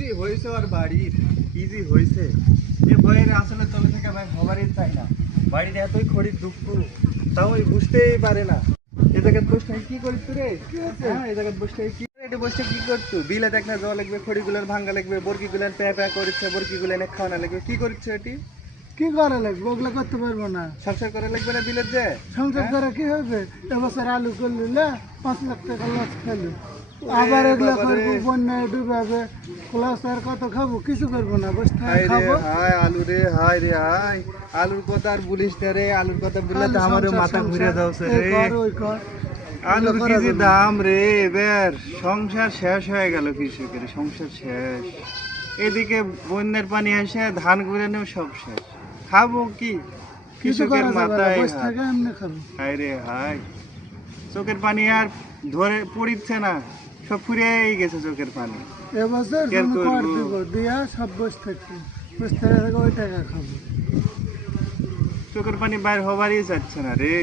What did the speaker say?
যে হয়েছে আর বাড়ির কি যে হয়েছে এ বইয়ের আসলে তবে থেকে ভাই হবারই চাই না। বাড়ির এতই খড়ির দুঃখ তাও ওই বুঝতেই পারে না। এ জায়গায় বসে কি করিস রে? হ্যাঁ এই জায়গায় বসে কি এটা বসে কি করছো? বিলে দেখ না জল লাগবে, খড়িগুলোর ভাঙ্গা লাগবে, বরকিগুলোর প্যা প্যা করছে, বরকিগুলো এনে খাওয়ানো লাগবে। কি করছো এটি? কি করা লাগবে? ওগুলো করতে পারবো না। সংসার করা লাগবে না বিলের যে? সংসার করে কি হবে? এবছর আলু করলি না 5 লাখ টাকা লস খেলো, আবার এগুলো করবো, বন্যায় ডুবাবে, লস আর কত খাবো? কিছু করবো না, বসে হায় রে খাবো। হায় আলু রে, হায় রে হায় আলুর কথা আর বলিস না রে। আলুর কথা বললে তো আমারও মাথা ঘুরে যাচ্ছে রে। ওই কর আলুর কি যে দাম রে এবার। সংসার শেষ হয়ে গেল কৃষকের, সংসার শেষ। এদিকে বন্যার পানি আসে, ধান গুলো সব শেষ। খাবো কি? কিছু কৃষকের করা যাবে না, মাথায় বসে হাত। থাকে এমনি খাবো। হায় রে হায়, চোখের পানি আর ধরে পড়িচ্ছে না, সব ফুরিয়েই গেছে চোখের পানি। এবছর কি আর জমি কর করবো? দিব, দিয়া সব বসে থাকবো, বসে থেকে ওই টাকা খাবো। চোখের পানি বাইর হবারই যাচ্ছে না রে।